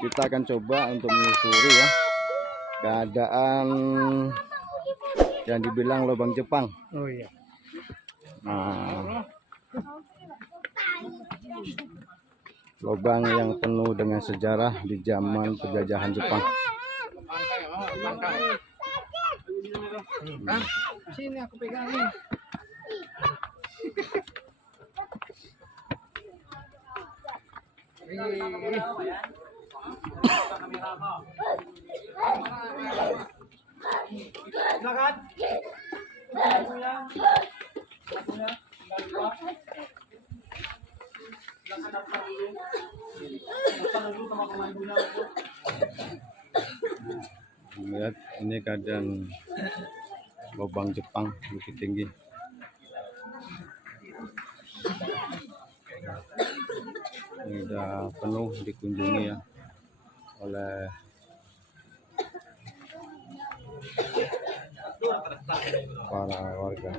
Kita akan coba untuk menelusuri ya keadaan yang dibilang lubang Jepang. Oh iya. Nah, lubang yang penuh dengan sejarah di zaman penjajahan Jepang. Sini aku pegangin. Silakan. Lihat ini keadaan lubang Jepang Bukit Tinggi. Ini udah penuh dikunjungi ya oleh para warga.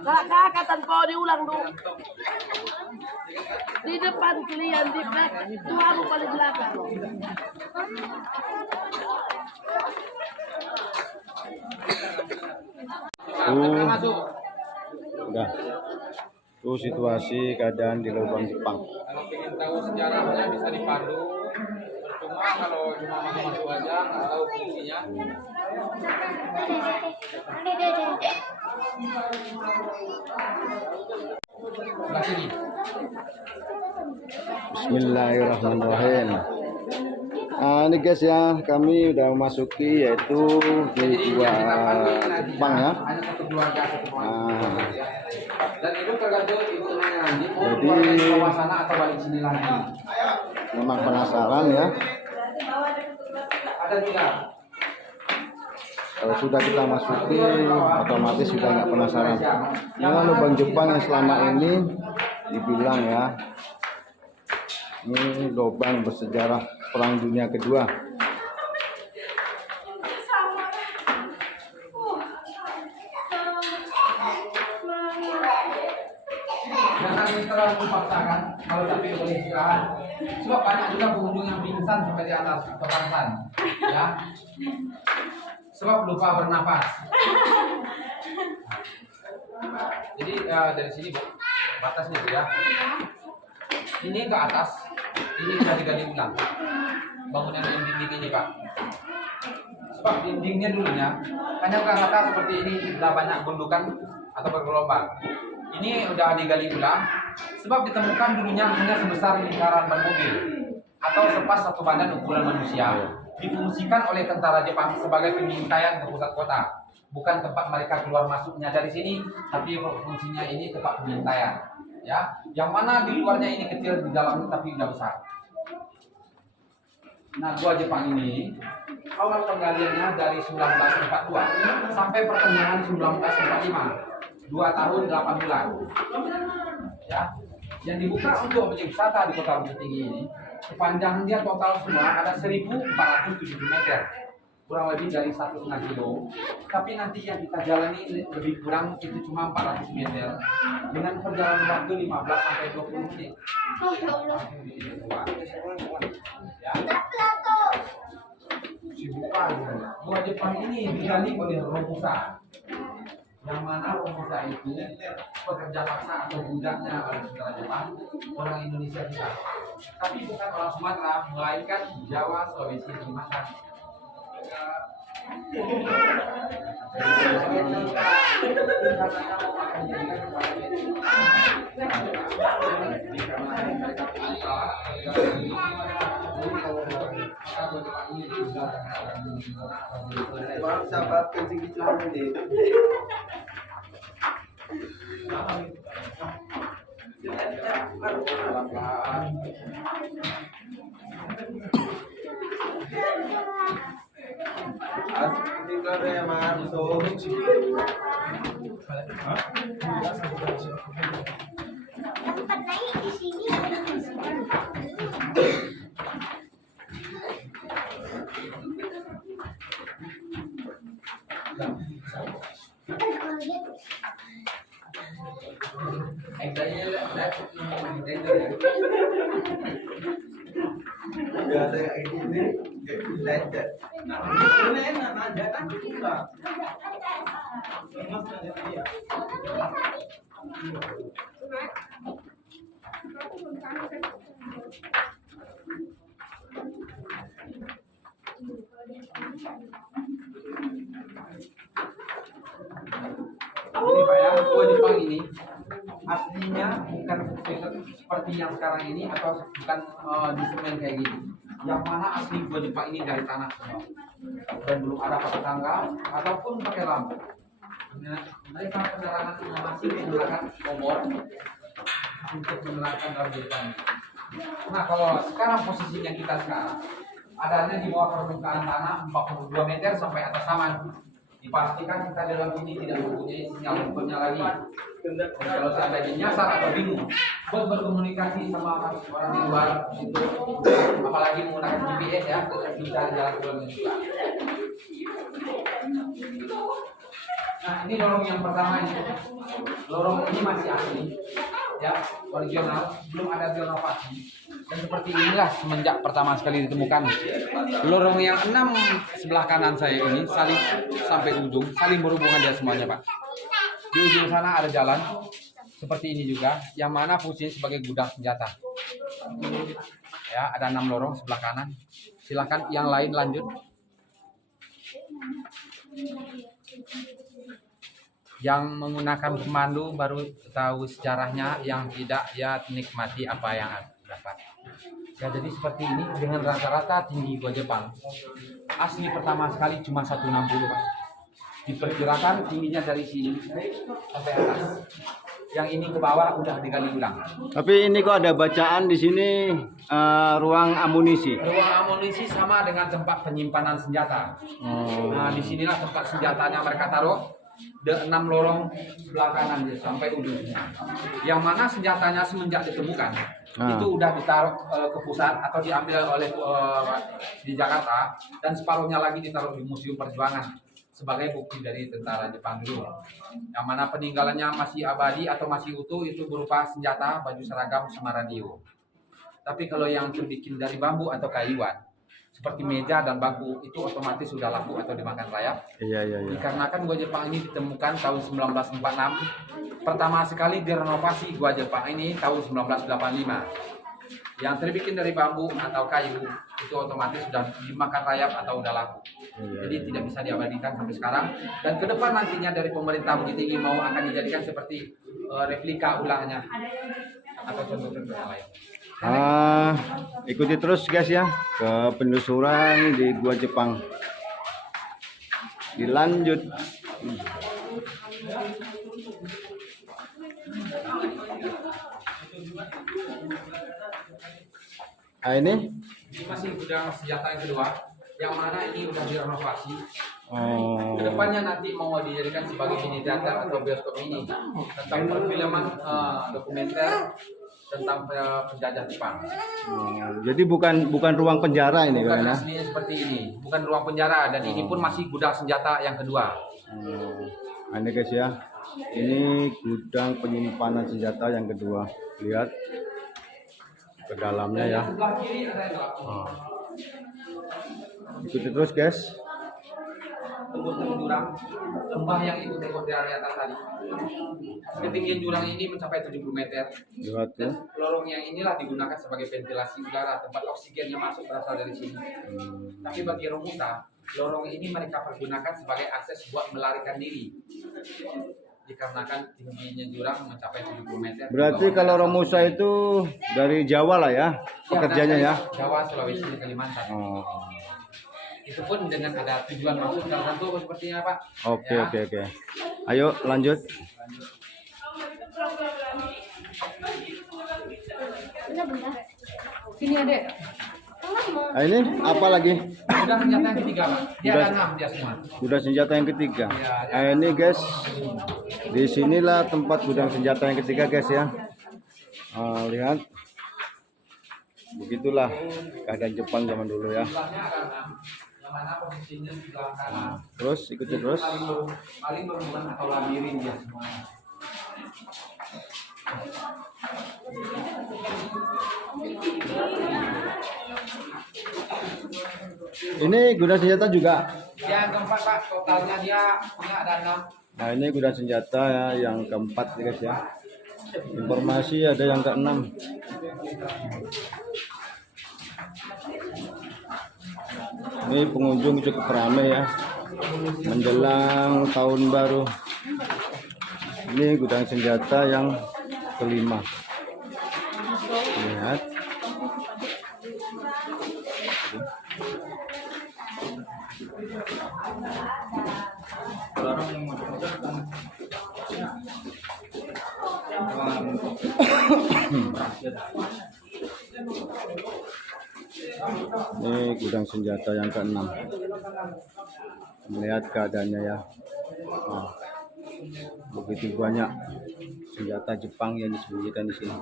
Kakak tanpa diulang dulu. Di depan kalian, di belakang. Itu aku paling belakang. Udah. Tuh situasi keadaan di lubang Jepang. Kalau ingin tahu sejarahnya bisa dipandu. Percuma kalau cuma masuk aja nggak tahu fungsinya. Sebelah sini. Bismillahirrahmanirrahim. Nah, ini guys ya, kami udah memasuki yaitu di gua Jepang ya. Hanya satu keluarga, satu keluarga. Nah, Dan itu tergantung hitungannya nanti mau Jadi- keluar dari bawah sana atau balik sini lagi. memang penasaran ya. Ada tidak? Kalau sudah kita masuki, otomatis sudah nggak penasaran. Ini lubang Jepang yang selama ini dibilang ya, ini lubang bersejarah Perang Dunia Kedua. Jangan terlalu dipaksakan kalau capek boleh istirahat. Sebab banyak juga pengunjung yang pingsan sampai di atas petasan, ya. Sebab lupa bernapas. Jadi dari sini Bu, batasnya Bu ya. Ini ke atas, ini sudah digali ulang. Bangunan yang dinding ini Pak. Sebab dindingnya dulunya hanya ke atas seperti ini, sudah banyak gundukan atau bergelombang. Ini udah digali ulang, sebab ditemukan dulunya hanya sebesar lingkaran ban mobil atau sepas satu badan ukuran manusia, difungsikan oleh tentara Jepang sebagai pengintaian ke pusat kota, bukan tempat mereka keluar masuknya dari sini, tapi fungsinya ini tempat pengintaian. Ya, yang mana di luarnya ini kecil, di dalamnya tapi udah besar. Nah, gua Jepang ini awal penggaliannya dari 1942 sampai pertengahan 1945. 2 tahun 8 bulan. Ya. Yang dibuka untuk objek wisata di Kota Bukit Tinggi ini, kepanjangan dia total semua ada 1470 meter. Kurang lebih dari 1,5 kilo. Tapi nanti yang kita jalani lebih kurang itu cuma 400 meter dengan perjalanan waktu 15 sampai 20 menit. Ya. Dibuka. Gua Jepang ini digali oleh Romusa. Yang mana Romusa itu pekerja paksa atau budaknya oleh tentara Jepang, orang Indonesia kita. Tapi bukan orang Sumatera, melainkan Jawa, Sulawesi, Kalimantan. sahabat kencing di celana ini. Asli kalau yang masuk. Tempat naik di sini. Biasa kayak gini, kayak lecet. Ini enak aja kan kita. Mas aja dia. Ini Pak ya, gua Jepang ini aslinya bukan seperti yang sekarang ini atau bukan di semen kayak gini. Yang mana asli gua Jepang ini dari tanah semua. Dan belum ada pakai tangga ataupun pakai lampu. Nah, mereka penerangan ini masih menggunakan obor untuk menerangkan dalam Jepang. Nah, kalau sekarang posisinya kita sekarang adanya di bawah permukaan tanah 42 meter sampai atas taman. Dipastikan kita dalam ini tidak mempunyai sinyal handphonenya lagi. Dan kalau seandainya nyasar atau bingung buat berkomunikasi sama orang di luar itu, apalagi menggunakan GPS ya, bisa jalan keluarnya juga. Nah, ini lorong yang pertama ini. Lorong ini masih asli, ya, original, belum ada renovasi. Dan seperti inilah semenjak pertama sekali ditemukan. Lorong yang 6 sebelah kanan saya ini saling sampai ujung, saling berhubungan dia semuanya, Pak. Di ujung sana ada jalan seperti ini juga, yang mana fungsinya sebagai gudang senjata. Ya, ada 6 lorong sebelah kanan. Silakan yang lain lanjut. Yang menggunakan pemandu baru tahu sejarahnya, yang tidak ya nikmati apa yang dapat. Ya, jadi seperti ini dengan rata-rata tinggi gua Jepang. Asli pertama sekali cuma 160, Pak. Diperkirakan tingginya dari sini sampai atas. Yang ini ke bawah udah digali ulang. Tapi ini kok ada bacaan di sini ruang amunisi. Ruang amunisi sama dengan tempat penyimpanan senjata. Nah, disinilah tempat senjatanya mereka taruh. Ada 6 lorong sebelah kanan sampai ujungnya. Yang mana senjatanya semenjak ditemukan itu udah ditaruh ke pusat atau diambil oleh di Jakarta, dan separuhnya lagi ditaruh di Museum Perjuangan sebagai bukti dari tentara Jepang dulu. Yang mana peninggalannya masih abadi atau masih utuh itu berupa senjata, baju seragam, sama radio. Tapi kalau yang terbikin dari bambu atau kayuan seperti meja dan bangku itu otomatis sudah laku atau dimakan rayap. Iya. Dikarenakan gua Jepang ini ditemukan tahun 1946. Pertama sekali direnovasi gua Jepang ini tahun 1985. Yang terbikin dari bambu atau kayu itu otomatis sudah dimakan rayap atau udah laku. Jadi tidak bisa diabadikan sampai sekarang. Dan ke depan nantinya dari pemerintah Bukit Tinggi mau akan dijadikan seperti replika ulangnya atau contoh-contoh yang lain. Ikuti terus guys ya ke penelusuran di Gua Jepang. Dilanjut. Ini masih gudang senjata yang kedua, yang mana ini udah direnovasi. oh, Kedepannya nanti mau dijadikan sebagai mini teater atau bioskop ini tentang perfilman dokumenter tentang penjajah Jepang. jadi bukan ruang penjara ini Bukan kan ya? aslinya seperti ini, bukan ruang penjara, dan ini pun masih gudang senjata yang kedua. Ini guys ya, ini gudang penyimpanan senjata yang kedua. Lihat ke dalamnya ya. Sebelah kiri ada yang gelap. Ikuti terus guys. Tembus jurang, lembah yang itu tengok dari atas tadi. Ketinggian jurang ini mencapai 70 meter. Lihat Dan tuh. lorong yang inilah digunakan sebagai ventilasi udara, tempat oksigen yang masuk berasal dari sini. Tapi bagi Romusa, lorong ini mereka pergunakan sebagai akses buat melarikan diri. Dikarenakan tingginya jurang mencapai 70 meter. Berarti kalau Romusa itu dari Jawa lah ya pekerjanya ya. Jawa, Sulawesi, Kalimantan. Oh. Itu pun dengan ada tujuan maksud tertentu sepertinya Pak. Oke, Ya. oke. Ayo lanjut. Sini adek. Nah, ini apa lagi? Sudah senjata yang ketiga Pak. Dia Sudah. ada 6 dia semua. Gudang senjata yang ketiga. Nah, ini guys, di sinilah tempat gudang senjata yang ketiga guys ya. Lihat, begitulah keadaan Jepang zaman dulu ya. Sebelahnya ada 6. Yang mana posisinya di sebelah kanan. Terus ikuti terus. Paling berhubungan atau labirin dia semuanya. Ini gudang senjata juga. Yang keempat Pak, totalnya dia punya ada 6. Nah, ini gudang senjata ya, yang keempat ya guys ya. Informasi ada yang keenam. Ini pengunjung cukup ramai ya, menjelang tahun baru. Ini gudang senjata yang kelima. Lihat. Ini gudang senjata yang keenam. Melihat keadaannya ya. Nah, begitu banyak senjata Jepang yang disembunyikan di sini.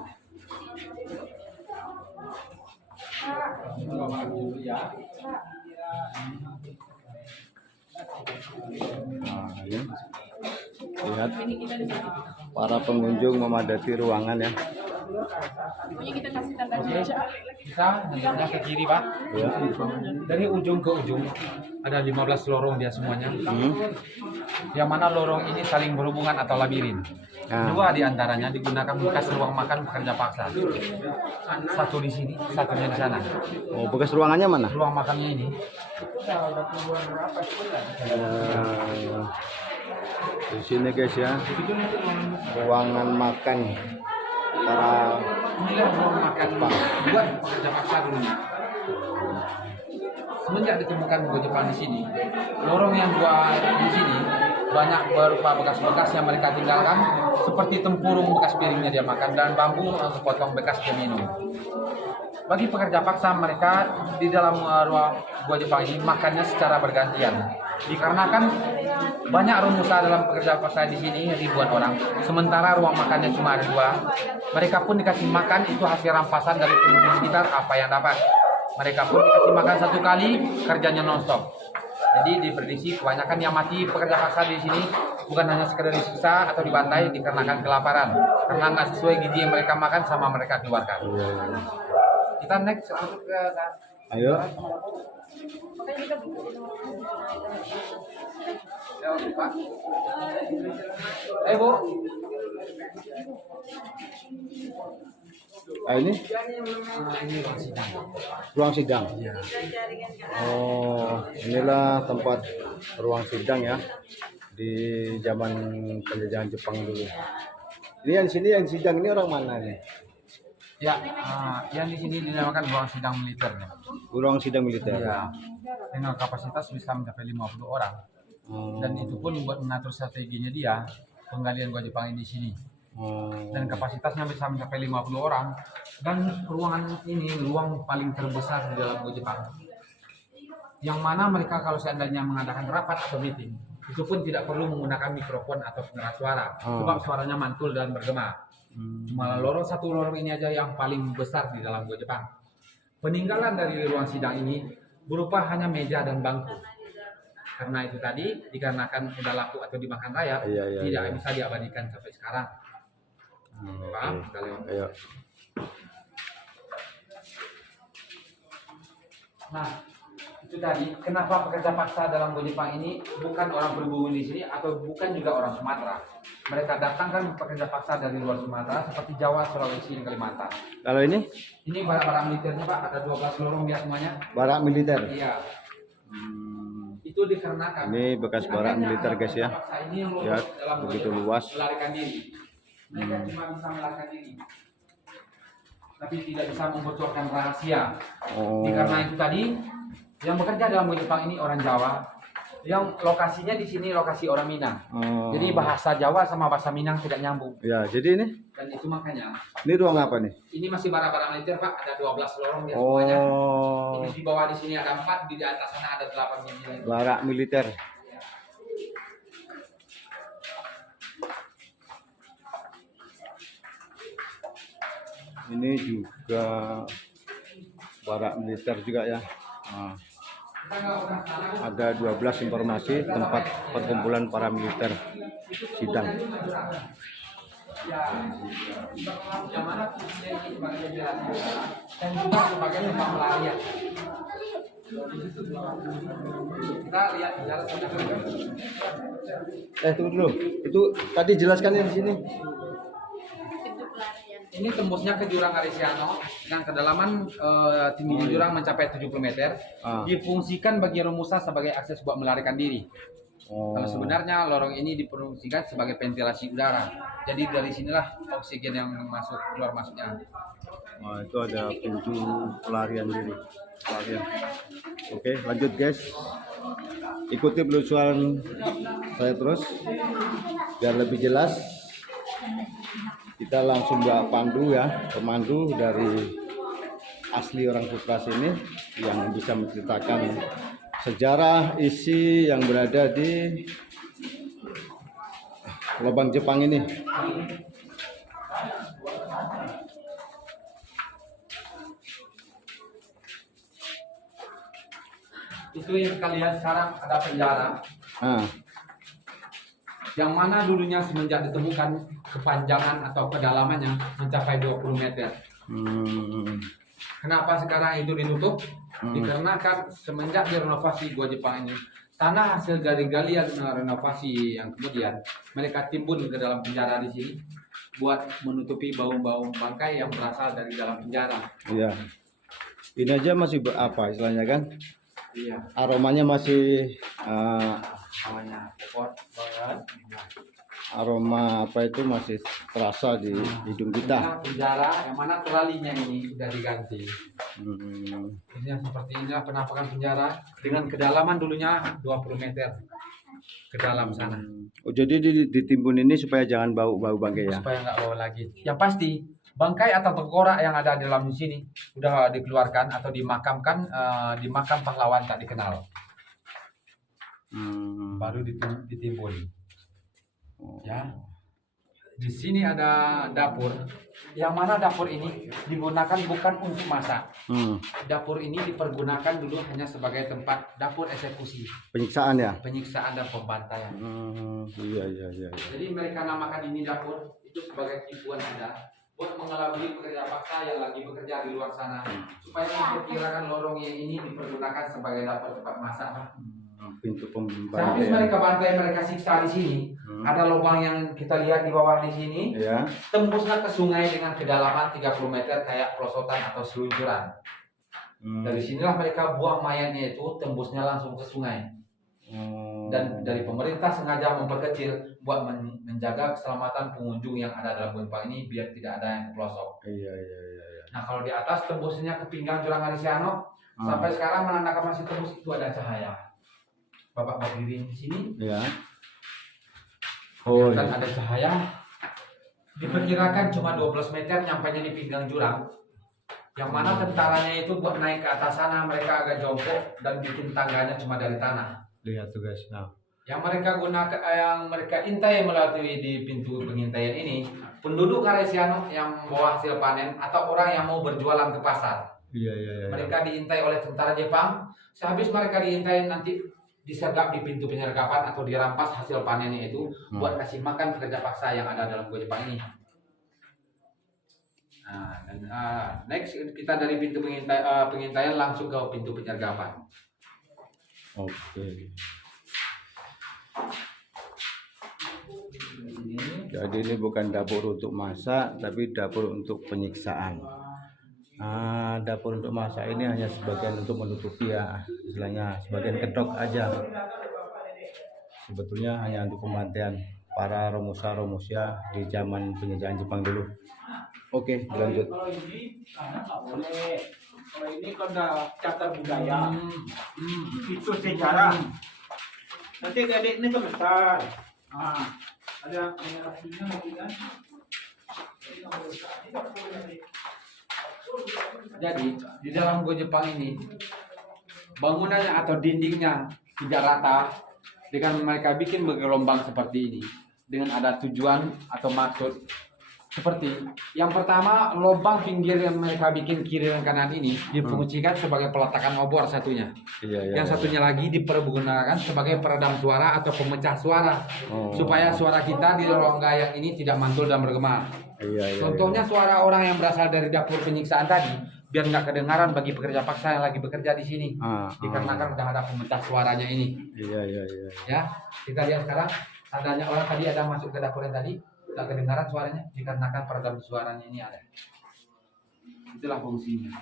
Nah, ini. Lihat para pengunjung memadati ruangan ya. Pokoknya kita kasih tanda jejak. Kita menghadapnya ke kiri Pak. Ya. Dari ujung ke ujung ada 15 lorong dia semuanya. Yang mana lorong ini saling berhubungan atau labirin. Nah. 2 di antaranya digunakan bekas ruang makan pekerja paksa. Satu di sini, satunya di sana. Oh, bekas ruangannya mana? Ruang makannya ini Di sini guys ya, ruangan makan para inilah ruang makan buat pekerja paksa dulunya. Semenjak ditemukan Go Jepang di sini, lorong yang 2 di sini banyak berupa bekas-bekas yang mereka tinggalkan, seperti tempurung bekas piringnya dia makan dan bambu untuk potong bekas dia minum. Bagi pekerja paksa, mereka di dalam ruang Go Jepang ini makannya secara bergantian. Dikarenakan banyak rumusan dalam pekerja paksa di sini ribuan orang, sementara ruang makannya cuma ada 2. Mereka pun dikasih makan itu hasil rampasan dari penduduk sekitar apa yang dapat. Mereka pun dikasih makan 1 kali, kerjanya nonstop. Jadi diprediksi kebanyakan yang mati pekerja paksa di sini bukan hanya sekedar disiksa atau dibantai dikarenakan kelaparan, karena nggak sesuai gizi yang mereka makan sama mereka keluarkan. Kita next untuk ke Ayo. ya, Pak. Bu. Ah, ini Ini ruang sidang. ruang sidang. Ya. Oh, inilah tempat ruang sidang ya di zaman penjajahan Jepang dulu. Ini yang di sini yang sidang ini orang mana nih? Ya, yang di sini dinamakan ruang sidang militer. Ruang sidang militer. Ya. Dengan kapasitas bisa mencapai 50 orang. Oh, Dan itu pun buat mengatur strateginya dia, penggalian Go Jepang di sini. oh, Dan kapasitasnya bisa mencapai 50 orang. Dan ruangan ini ruang paling terbesar di dalam Go Jepang. Yang mana mereka kalau seandainya mengadakan rapat atau meeting, itu pun tidak perlu menggunakan mikrofon atau pengeras suara, sebab suaranya mantul dan bergema. Cuma satu lorong ini aja yang paling besar di dalam Go Jepang. Peninggalan dari ruang sidang ini berupa hanya meja dan bangku. Karena itu tadi dikarenakan udah laku atau dimakan rakyat, tidak bisa diabadikan sampai sekarang. Paham? Kalian? Ayo. Nah, itu tadi kenapa pekerja paksa dalam Go Jepang ini bukan orang pribumi di sini atau bukan juga orang Sumatera. Mereka datangkan pekerja paksa dari luar Sumatera seperti Jawa, Sulawesi, dan Kalimantan. Kalau ini Ini barang-barang militernya Pak, ada 12 lorong dia semuanya. barak militer. Iya. Itu dikarenakan Ini bekas barak militer guys ya. paksa ini yang Lihat, lolos dalam begitu Go Jepang luas. melarikan diri. Mereka cuma bisa melarikan diri, tapi tidak bisa membocorkan rahasia. Oh, Karena itu tadi Yang bekerja dalam Jepang ini orang Jawa. Yang lokasinya di sini lokasi orang Minang. Oh. Jadi bahasa Jawa sama bahasa Minang tidak nyambung. Ya, jadi ini Dan itu makanya ruang apa nih? ini masih bara-bara militer Pak, ada 12 lorong dia semuanya. Oh, Ini di bawah di sini ada 4, di atas sana ada 8 militer. barak militer. Ini juga barak militer juga ya. Nah, ada 12 informasi tempat perkumpulan para militer sidang. Yang mana fungsinya ini sebagai penjelasan dan juga sebagai tempat pelarian. Kita lihat jalan sana. Tunggu dulu. Itu tadi jelaskan di sini. Ini tembusnya ke jurang Aresiano yang kedalaman tinggi jurang mencapai 70 meter. Difungsikan bagi rumusan sebagai akses buat melarikan diri. Kalau sebenarnya lorong ini difungsikan sebagai ventilasi udara. Jadi dari sinilah oksigen yang masuk keluar masuknya. Nah, itu ada pintu pelarian diri. Pelarian. Oke, lanjut guys. Ikuti penelusuran saya terus biar lebih jelas. Kita langsung buat pandu ya, pemandu dari asli orang Kupras ini yang bisa menceritakan sejarah isi yang berada di lubang Jepang ini. Itu yang kalian sekarang ada penjara. Yang mana dulunya semenjak ditemukan kepanjangan atau kedalamannya mencapai 20 meter. Kenapa sekarang itu ditutup? Dikarenakan semenjak direnovasi Gua Jepang ini, tanah hasil dari galian renovasi yang kemudian mereka timbun ke dalam penjara di sini buat menutupi bau-bau bangkai yang berasal dari dalam penjara. Iya. Ini aja masih apa istilahnya kan? Iya. Aromanya masih Namanya pot banget. aroma apa itu masih terasa di hidung kita. Penjara yang mana teralinya ini sudah diganti. Hmm. Ini yang seperti inilah penampakan penjara dengan kedalaman dulunya 20 meter ke dalam sana. Oh, jadi ditimbun ini supaya jangan bau-bau bangkai ya? Supaya nggak bawa lagi. Yang pasti bangkai atau tengkorak yang ada di dalam sini sudah dikeluarkan atau dimakamkan di makam pahlawan tak dikenal. Baru ditimbun. Ya. Di sini ada dapur. Yang mana dapur ini digunakan bukan untuk masak. Dapur ini dipergunakan dulu hanya sebagai tempat dapur eksekusi. Penyiksaan ya? Penyiksaan dan pembantaian. Iya. Jadi mereka namakan ini dapur itu sebagai tipuan Anda buat mengelabui pekerja paksa yang lagi bekerja di luar sana supaya memperkirakan lorong yang ini dipergunakan sebagai dapur tempat masak. Pintu Habis pembantaian. mereka bantai, mereka siksa di sini. Ada lubang yang kita lihat di bawah di sini. Ya. Tembuslah ke sungai dengan kedalaman 30 meter kayak pelosotan atau seluncuran. Dari sinilah mereka buang mayatnya itu, tembusnya langsung ke sungai. Dan dari pemerintah sengaja memperkecil buat menjaga keselamatan pengunjung yang ada dalam Jepang ini biar tidak ada yang ke pelosok. Iya. Nah kalau di atas tembusnya ke pinggang jurang Aresiano, sampai sekarang menandakan masih tembus itu ada cahaya. Bapak berdiri di sini. Ya. Oh, Dan iya. ada cahaya. Diperkirakan cuma 12 meter nyampainya di pinggang jurang. Yang mana tentaranya itu buat naik ke atas sana mereka agak jongkok dan bikin tangganya cuma dari tanah. Lihat tuh guys. Nah. Yang mereka gunakan, yang mereka intai melalui di pintu pengintaian ini, penduduk Aresiano yang membawa hasil panen atau orang yang mau berjualan ke pasar. Iya. Mereka diintai oleh tentara Jepang. Sehabis mereka diintai nanti disergap di pintu penyergapan atau dirampas hasil panennya itu buat kasih makan pekerja paksa yang ada dalam Gua Jepang ini. Nah, dan next kita dari pintu pengintaian langsung ke pintu penyergapan. Oke. Jadi ini bukan dapur untuk masak, tapi dapur untuk penyiksaan. Dapur untuk masak ini hanya sebagian untuk menutupi ya, istilahnya sebagian kedok aja. Sebetulnya hanya untuk pembantaian para romusa-romusya di zaman penjajahan Jepang dulu. Oke, lanjut. Kalau ini nggak boleh. Kalau ini kan udah catat budaya. Itu sejarah. Nanti adik ini kan besar. Ada aslinya lagi kan? Jadi di dalam Gua Jepang ini bangunannya atau dindingnya tidak rata, dengan mereka bikin bergelombang seperti ini dengan ada tujuan atau maksud. Seperti yang pertama, lubang pinggir yang mereka bikin kiri dan kanan ini difungsikan sebagai peletakan obor satunya. Iya. Yang satunya lagi dipergunakan sebagai peredam suara atau pemecah suara, supaya suara kita di rongga yang ini tidak mantul dan bergema. Iya. Contohnya suara orang yang berasal dari dapur penyiksaan tadi, biar nggak kedengaran bagi pekerja paksa yang lagi bekerja di sini. Dikarenakan udah ada pemecah suaranya ini. Iya. Ya, kita lihat sekarang adanya orang tadi ada masuk ke dapur yang tadi, nggak kedengaran suaranya dikarenakan peredam suaranya ini ada. Itulah fungsinya.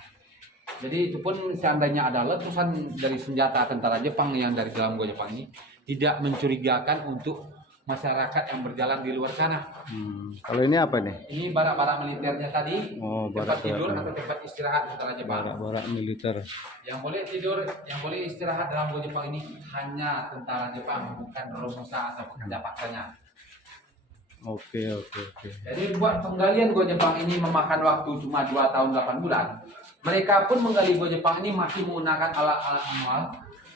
Jadi itu pun seandainya ada letusan dari senjata tentara Jepang yang dari dalam Gua Jepang ini tidak mencurigakan untuk masyarakat yang berjalan di luar sana. Kalau ini apa nih? Ini barak-barak militernya tadi, Oh, tempat tidur barak-barak. atau tempat istirahat tentara Jepang. Barak militer. Yang boleh tidur, yang boleh istirahat dalam Gua Jepang ini hanya tentara Jepang, bukan romusa atau pekerja paksanya. Oke. Jadi buat penggalian Gua Jepang ini memakan waktu cuma 2 tahun 8 bulan. Mereka pun menggali Gua Jepang ini masih menggunakan alat-alat manual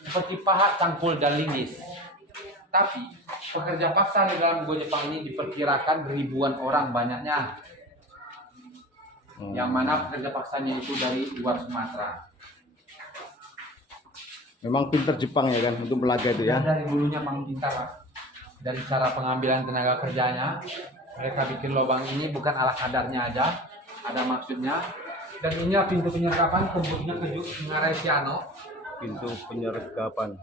seperti pahat, cangkul, dan lingis. Tapi pekerja paksa di dalam Gua Jepang ini diperkirakan ribuan orang banyaknya. Yang mana pekerja paksanya itu dari luar Sumatera. Memang pinter Jepang ya kan untuk belaga itu ya. Dan dari dulunya Bang pintar, Pak. Dari cara pengambilan tenaga kerjanya, mereka bikin lubang ini bukan ala kadarnya aja, ada maksudnya. Dan ini pintu penyergapan tembusnya ke Ngarai Siano, Pintu penyergapan.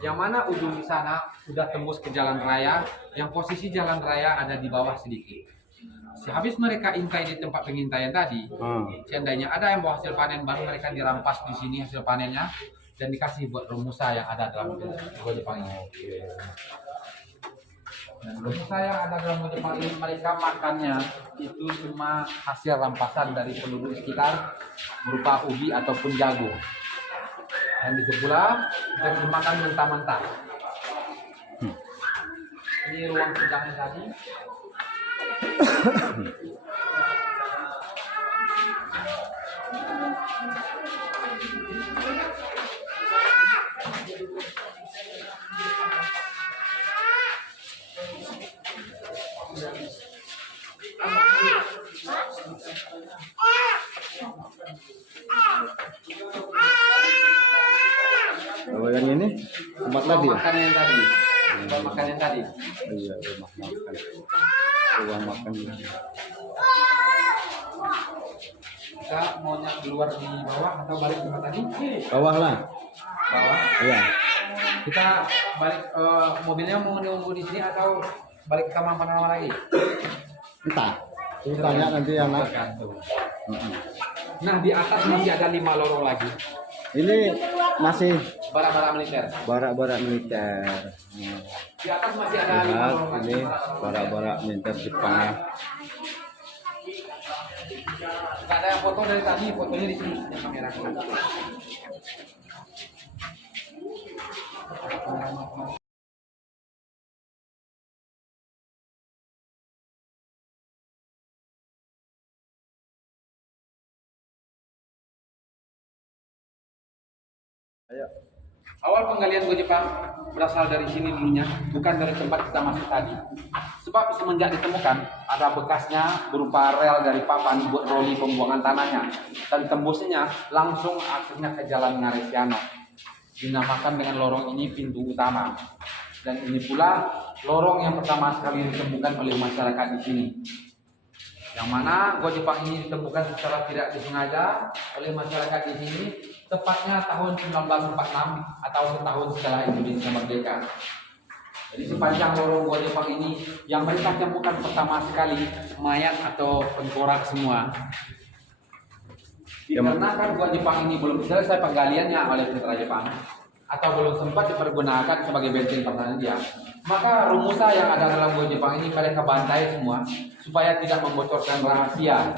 yang mana ujung di sana sudah tembus ke jalan raya, yang posisi jalan raya ada di bawah sedikit. Sehabis mereka intai di tempat pengintaian tadi, seandainya ada yang bawa hasil panen baru, mereka dirampas di sini hasil panennya dan dikasih buat romusa yang ada dalam Gua Jepang ini. Dan romusa yang ada dalam Gua Jepang ini, mereka makannya itu cuma hasil rampasan dari penduduk sekitar berupa ubi ataupun jagung. Dan itu pula bisa dimakan mentah-mentah. Ini ruang sidangnya tadi. Kalau yang ini tempat tadi ya? Makan yang tadi. Tempat makan yang tadi. Iya, rumah makan. Ruang makan. Kita maunya keluar di bawah atau balik tempat tadi? Bawah lah. Bawah. Iya. Kita balik mobilnya mau nunggu di sini atau balik ke taman panorama lagi? Entah. Itu tanya nanti anak. Tergantung. Nah, di atas masih ada 5 lorong lagi. Ini masih Barak-barak militer. barak-barak militer. Di atas masih ada 5 Lihat lorong lagi. ini barak-barak militer Jepang ya. Nggak ada yang foto dari tadi, fotonya di sini yang kamera. Awal penggalian Gua Jepang berasal dari sini dulunya, bukan dari tempat kita masuk tadi. Sebab semenjak ditemukan, ada bekasnya berupa rel dari papan buat roli pembuangan tanahnya. Dan tembusnya langsung akhirnya ke jalan Ngarai Siano. Dinamakan dengan lorong ini pintu utama. Dan ini pula lorong yang pertama sekali ditemukan oleh masyarakat di sini. Yang mana Gua Jepang ini ditemukan secara tidak disengaja oleh masyarakat di sini, tepatnya tahun 1946 atau setahun setelah Indonesia merdeka. Jadi sepanjang lorong Gua Jepang ini yang mereka temukan pertama sekali mayat atau tengkorak semua. Dikarenakan Gua Jepang ini belum selesai penggaliannya oleh tentara Jepang, atau belum sempat dipergunakan sebagai benteng pertahanan dia, maka rumusan yang ada dalam gua Jepang ini mereka bantai semua supaya tidak membocorkan rahasia.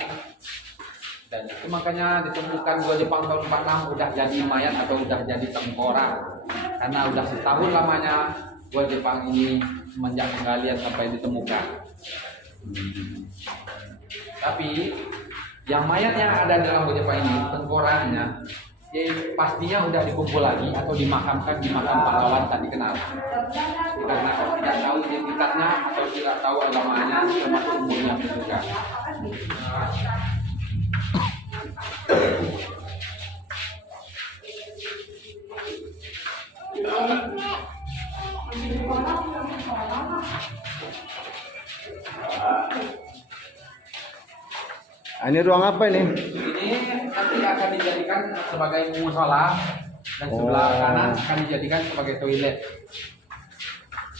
Dan itu makanya ditemukan gua Jepang tahun 46 udah jadi mayat atau udah jadi tengkorak, karena udah setahun lamanya gua Jepang ini semenjak penggalian sampai ditemukan. Tapi yang mayat yang ada dalam gua Jepang ini tengkoraknya ya pastinya udah dikumpul lagi atau dimakamkan di makam pahlawan tak dikenal, karena tidak tahu identitasnya atau tidak tahu agamanya termasuk umurnya juga. Ini ruang apa ini? Ini nanti akan dijadikan sebagai musola dan sebelah kanan akan dijadikan sebagai toilet.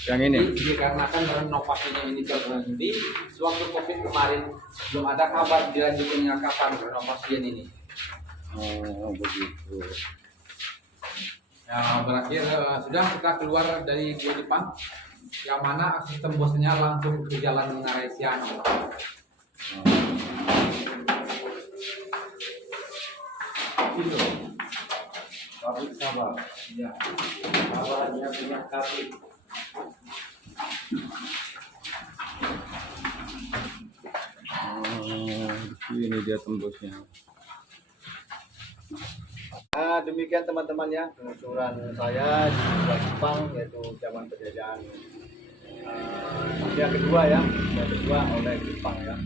Yang ini? Dikarenakan renovasinya ini terhenti sewaktu COVID kemarin, belum ada kabar dilanjutnya kapan renovasian ini. Oh begitu. Ya berakhir sudah kita keluar dari gua Jepang, yang mana akses tembusnya langsung ke jalan Menara Siano. Itu sabar, ya, sabarnya punya kasih. Ini dia tembusnya. Nah, demikian teman-teman ya penelusuran saya di gua Jepang, yaitu zaman penjajahan yang kedua ya, yang kedua oleh Jepang ya.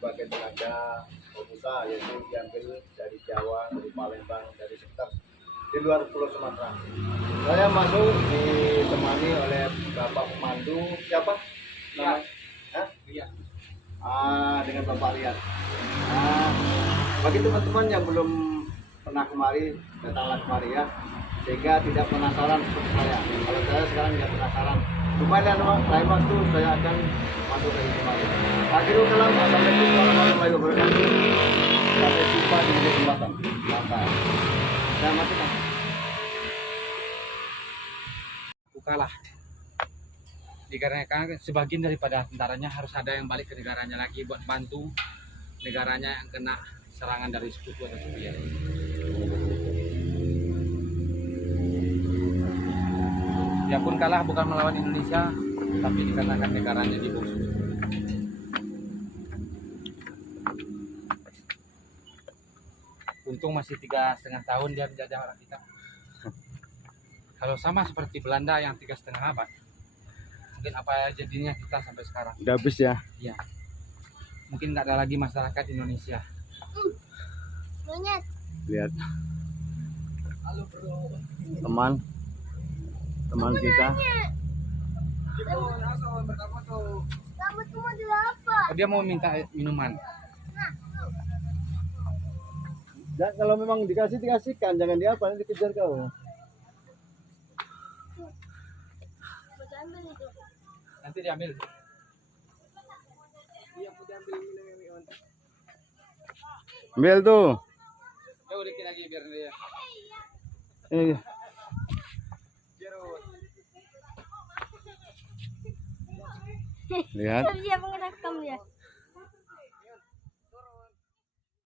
Sebagai tenaga pengusaha, yaitu diambil dari Jawa, dari Palembang, dari sekitar di luar Pulau Sumatera. Saya masuk ditemani oleh Bapak pemandu, siapa? Iya. Hah? Iya. Dengan Bapak Lihat. Bagi teman-teman yang belum pernah kemari, datanglah kemari ya, sehingga tidak penasaran seperti saya. Kalau saya sekarang tidak penasaran, cuma lain waktu saya akan masuk dari kemari. Akhirul kalam, assalamualaikum warahmatullahi wabarakatuh. Sampai jumpa di video kesempatan. Sampai. Saya matikan. Bukalah. Dikarenakan sebagian daripada tentaranya harus ada yang balik ke negaranya lagi buat bantu negaranya yang kena serangan dari sekutu atau Soviet. Dia pun kalah bukan melawan Indonesia, tapi dikarenakan negaranya dibunuh. Untung masih 3,5 tahun dia menjajah orang kita. Kalau sama seperti Belanda yang 3,5 abad, mungkin apa jadinya kita sampai sekarang. Udah habis ya? Iya. Mungkin nggak ada lagi masyarakat Indonesia. Monyet. Lihat. Teman kita. Kamu cuma apa? Dia mau minta minuman. Dan kalau memang dikasihkan, jangan diapa, nanti dikejar kau. Nanti diambil. Ambil tuh. Coba dikit lagi biar dia. Eh. Lihat. Siapa ngerekam dia?